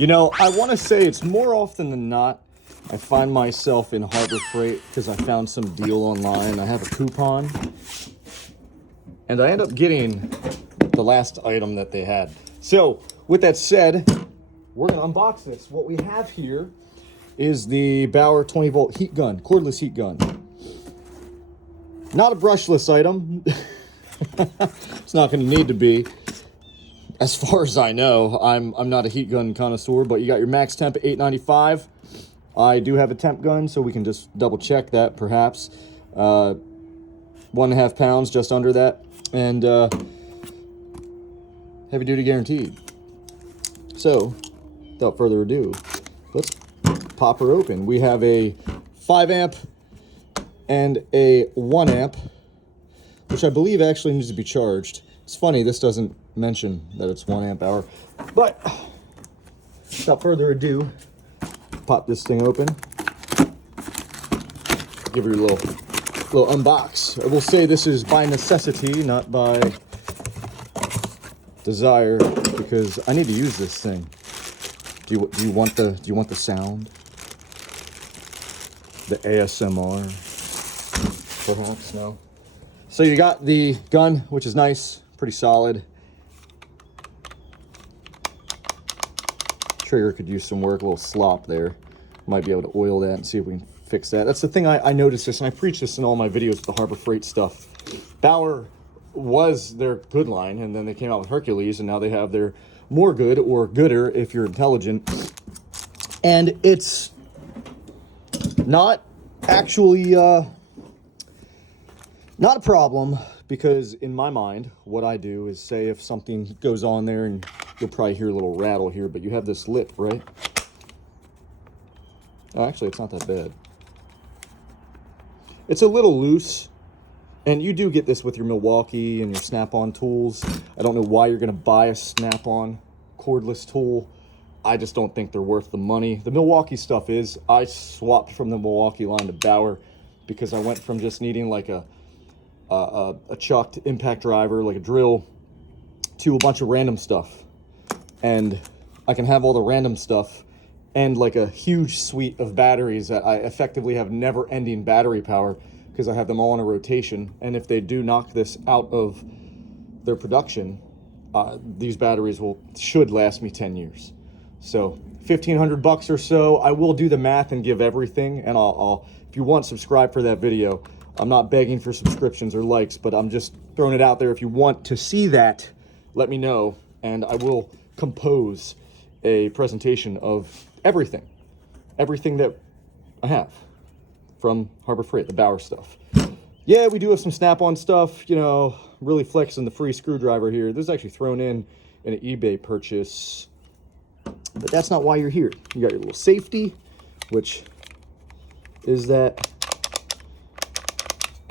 You know, I want to say it's more often than not, I find myself in Harbor Freight because I found some deal online. I have a coupon, and I end up getting the last item that they had. So, with that said, we're going to unbox this. What we have here is the Bauer 20-volt heat gun, cordless heat gun. Not a brushless item. It's not going to need to be. As far as I know, I'm not a heat gun connoisseur, but you got your max temp at 895. I do have a temp gun, so we can just double check that perhaps. 1.5 pounds, just under that. And heavy duty guaranteed. So, without further ado, let's pop her open. We have a 5 amp and a 1 amp, which I believe actually needs to be charged. It's funny, this doesn't mention that it's 1 amp hour. But, without further ado, pop this thing open. Give her a little unbox. I will say this is by necessity, not by desire, because I need to use this thing. Do you want the sound? The ASMR? Perhaps, no. So you got the gun, which is nice, pretty solid. Trigger could use some work, a little slop there. Might be able to oil that and see if we can fix that. That's the thing I noticed this, and I preach this in all my videos with the Harbor Freight stuff. Bauer was their good line, and then they came out with Hercules, and now they have their more good, or gooder if you're intelligent. And it's not actually not a problem, because in my mind, what I do is say if something goes on there, and you'll probably hear a little rattle here, but you have this lip, right? Oh, actually, it's not that bad. It's a little loose, and you do get this with your Milwaukee and your Snap-on tools. I don't know why you're going to buy a Snap-on cordless tool. I just don't think they're worth the money. The Milwaukee stuff is. I swapped from the Milwaukee line to Bauer because I went from just needing like a chucked impact driver, like a drill, to a bunch of random stuff. And I can have all the random stuff and like a huge suite of batteries that I effectively have never-ending battery power because I have them all in a rotation. And if they do knock this out of their production, these batteries should last me 10 years. So $1,500 or so. I will do the math and give everything, and I'll if you want, subscribe for that video. I'm not begging for subscriptions or likes, but I'm just throwing it out there. If you want to see that, let me know, and I will compose a presentation of everything that I have from Harbor Freight, the Bauer stuff. Yeah, we do have some Snap-on stuff, you know, really flexing the free screwdriver here. This is actually thrown in an eBay purchase, but that's not why you're here. You got your little safety, which is that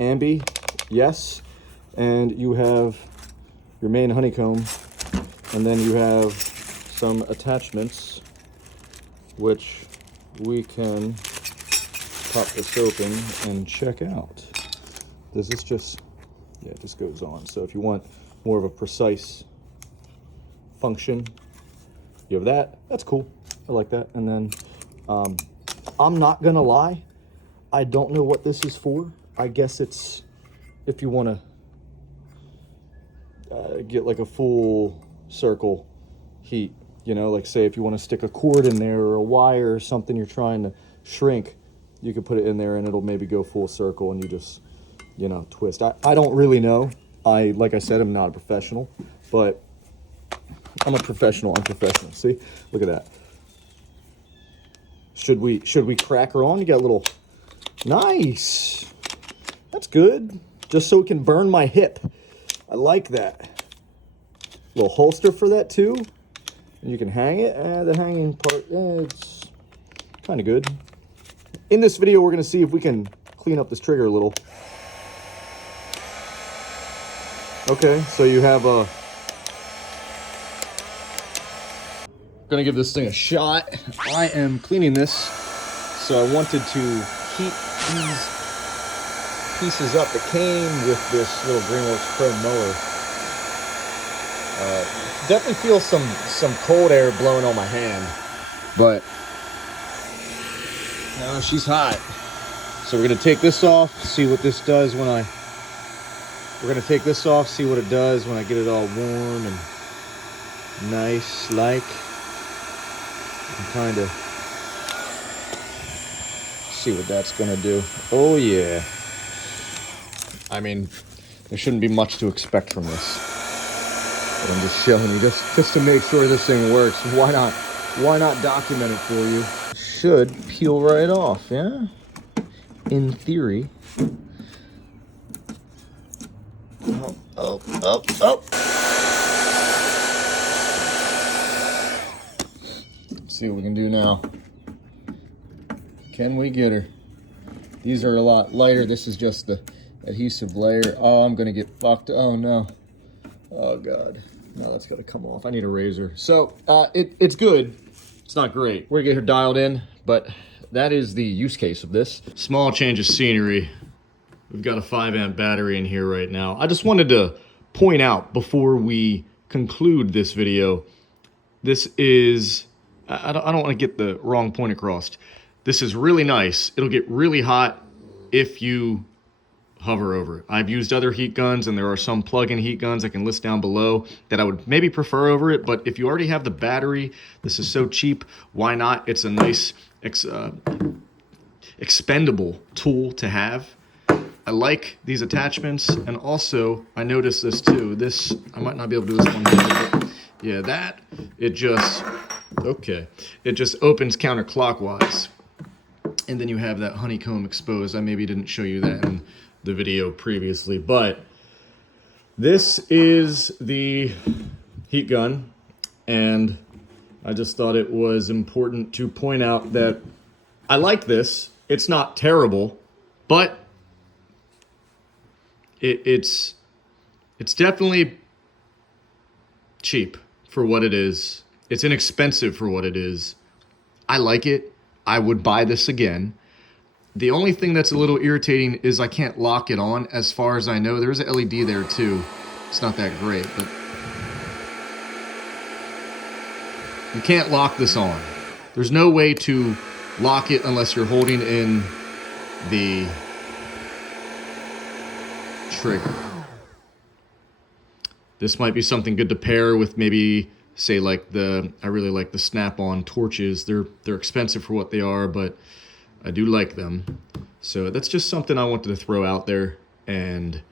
ambi, yes, and you have your main honeycomb, and then you have some attachments, which we can pop this open and check out. Does this just, yeah, it just goes on. So if you want more of a precise function, you have that. That's cool. I like that. And then I'm not gonna lie, I don't know what this is for. I guess it's if you want to get like a full circle heat, you know, like say if you want to stick a cord in there or a wire or something you're trying to shrink, you can put it in there and it'll maybe go full circle and you just, you know, twist. I don't really know. Like I said, I'm not a professional, but I'm a professional unprofessional. See, look at that. Should we crack her on? You got a little, nice. That's good. Just so it can burn my hip. I like that. Little holster for that too. And you can hang it. The hanging part, it's kind of good. In this video, we're going to see if we can clean up this trigger a little. Okay, so you have a... Gonna give this thing a shot. I am cleaning this, so I wanted to heat these pieces up that came with this little Greenworks Pro mower. Definitely feel some cold air blowing on my hand. but now she's hot. So we're gonna take this off, see what this does when we're gonna take this off, see what it does when I get it all warm and nice like. And kind of see what that's gonna do. Oh yeah. I mean, there shouldn't be much to expect from this. But I'm just showing you just to make sure this thing works. Why not document it for you? Should peel right off, yeah? In theory. Oh. See what we can do now. Can we get her? These are a lot lighter. This is just the adhesive layer. Oh, I'm gonna get fucked. Oh no. Oh God. No, that's gotta come off. I need a razor. So it's good. It's not great. We're gonna get her dialed in, but that is the use case of this. Small change of scenery. We've got a 5-amp battery in here right now. I just wanted to point out before we conclude this video, this is, I don't want to get the wrong point across. This is really nice. It'll get really hot if you hover over it. I've used other heat guns, and there are some plug-in heat guns I can list down below that I would maybe prefer over it, but if you already have the battery, this is so cheap, why not? It's a nice expendable tool to have. I like these attachments, and also I noticed this too. This, I might not be able to do this one, but yeah, that, it just opens counterclockwise. And then you have that honeycomb exposed. I maybe didn't show you that in the video previously, but this is the heat gun, and I just thought it was important to point out that I like this. It's not terrible, but it's definitely cheap for what it is. It's inexpensive for what it is. I like it. I would buy this again. The only thing that's a little irritating is I can't lock it on. As far as I know, there's an LED there too. It's not that great, but you can't lock this on. There's no way to lock it unless you're holding in the trigger. This might be something good to pair with, maybe say like I really like the snap-on torches. They're expensive for what they are, but I do like them. So that's just something I wanted to throw out there and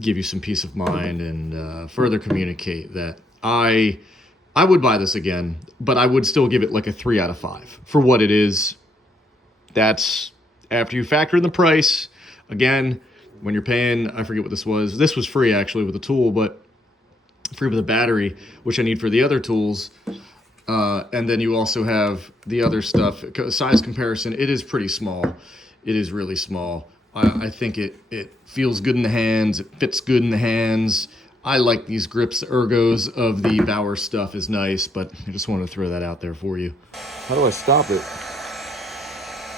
give you some peace of mind and further communicate that I would buy this again, but I would still give it like a 3 out of 5 for what it is. That's after you factor in the price. Again, when you're paying, I forget what this was. This was free actually with the tool, but free with the battery, which I need for the other tools. And then you also have the other stuff. Size comparison, it is pretty small. It is really small. I think it feels good in the hands. It fits good in the hands. I like these grips. The ergos of the Bauer stuff is nice, but I just wanted to throw that out there for you. How do I stop it?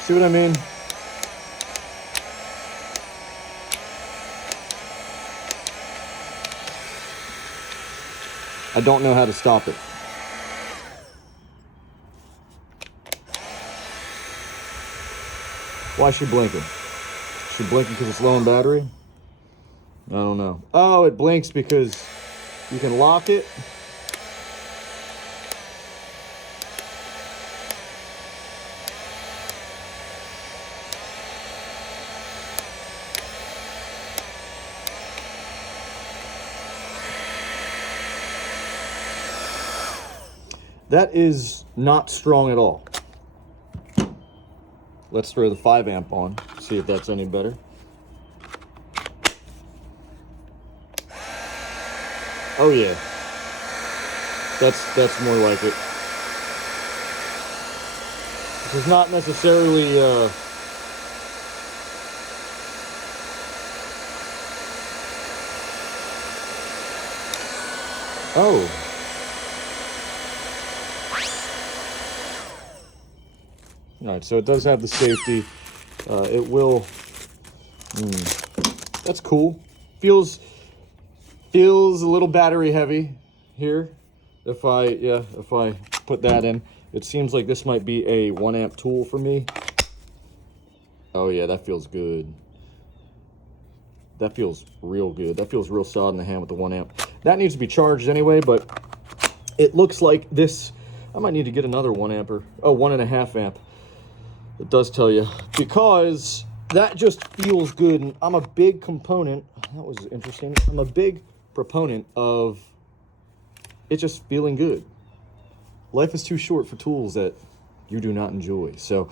See what I mean? I don't know how to stop it. Why is she blinking? Is she blinking because it's low in battery? I don't know. Oh, it blinks because you can lock it. That is not strong at all. Let's throw the 5-amp on, see if that's any better. Oh yeah, that's more like it. This is not necessarily oh. All right, so it does have the safety. It will. That's cool. Feels a little battery heavy here. If I put that in, It seems like this might be a 1 amp tool for me. Oh yeah, that feels good. That feels real good. That feels real solid in the hand with the 1 amp. That needs to be charged anyway, but it looks like this, I might need to get another 1 amper. Oh, 1.5 amp. It does tell you, because that just feels good. And I'm a big component, that was interesting. I'm a big proponent of it just feeling good. Life is too short for tools that you do not enjoy. So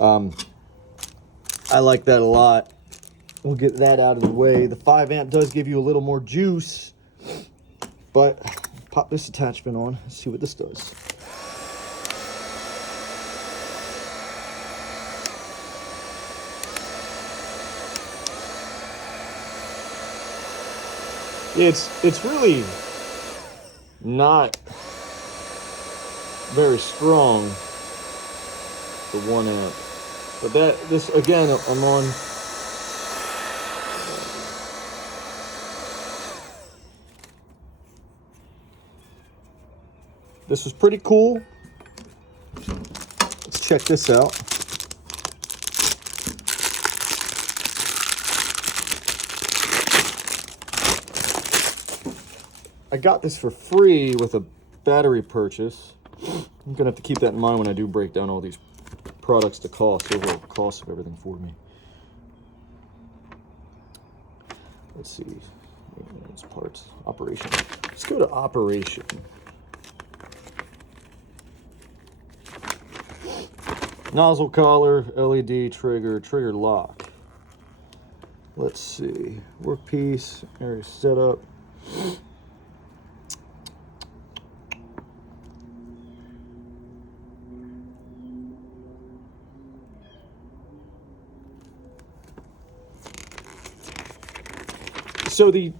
I like that a lot. We'll get that out of the way. The 5 amp does give you a little more juice, but pop this attachment on. Let's see what this does. It's really not very strong for 1 amp, but this again, I'm on. This was pretty cool. Let's check this out. I got this for free with a battery purchase. I'm gonna have to keep that in mind when I do break down all these products to cost, overall cost of everything for me. Let's see, maintenance, parts, operation. Let's go to operation. Nozzle collar, LED trigger, trigger lock. Let's see, workpiece, area setup. So the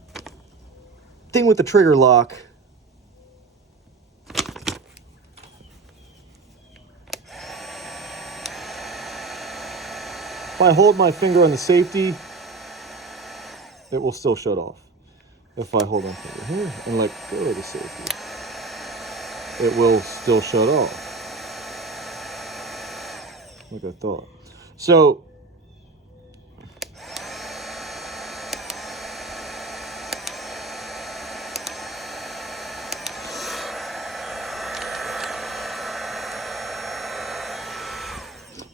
thing with the trigger lock, if I hold my finger on the safety, it will still shut off. If I hold my finger here and let go of the safety, it will still shut off, like I thought. So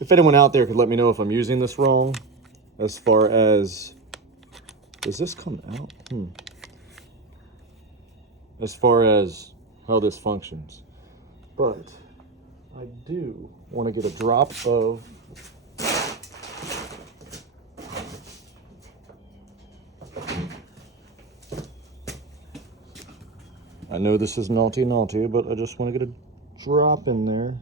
if anyone out there could let me know if I'm using this wrong, as far as, does this come out? As far as how this functions. But I do want to get a drop of I know this is naughty, but I just want to get a drop in there.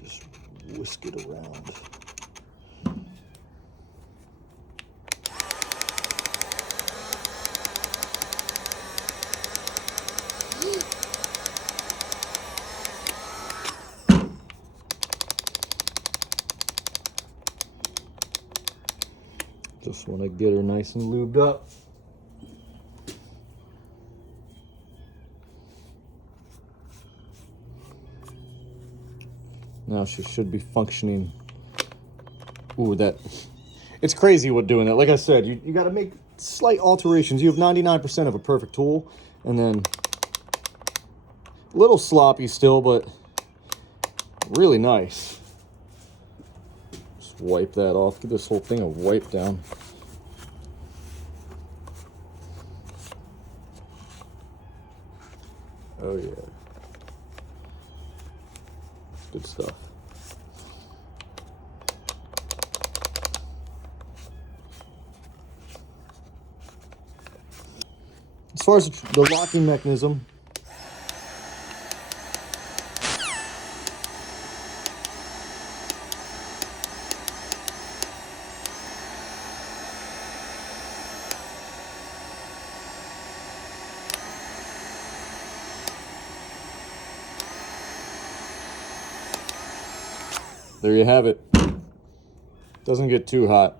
Just whisk it around. Just want to get her nice and lubed up. Now she should be functioning. Ooh, it's crazy what doing that. Like I said, you got to make slight alterations. You have 99% of a perfect tool, and then a little sloppy still, but really nice. Just wipe that off. Give this whole thing a wipe down. Oh yeah. Good stuff. As far as the locking mechanism, there you have it. Doesn't get too hot.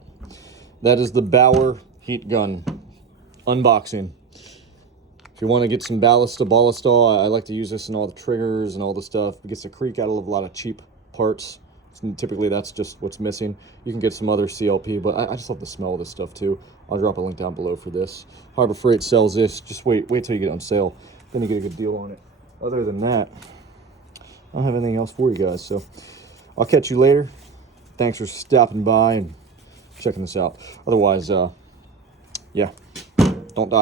That is the Bauer heat gun. unboxing. If you want to get some ballistol, I like to use this in all the triggers and all the stuff. It gets the creek out of a lot of cheap parts. Typically, that's just what's missing. You can get some other CLP, but I just love the smell of this stuff too. I'll drop a link down below for this. Harbor Freight sells this. Just wait till you get it on sale. Then you get a good deal on it. Other than that, I don't have anything else for you guys. So I'll catch you later. Thanks for stopping by and checking this out. Otherwise, yeah, don't die.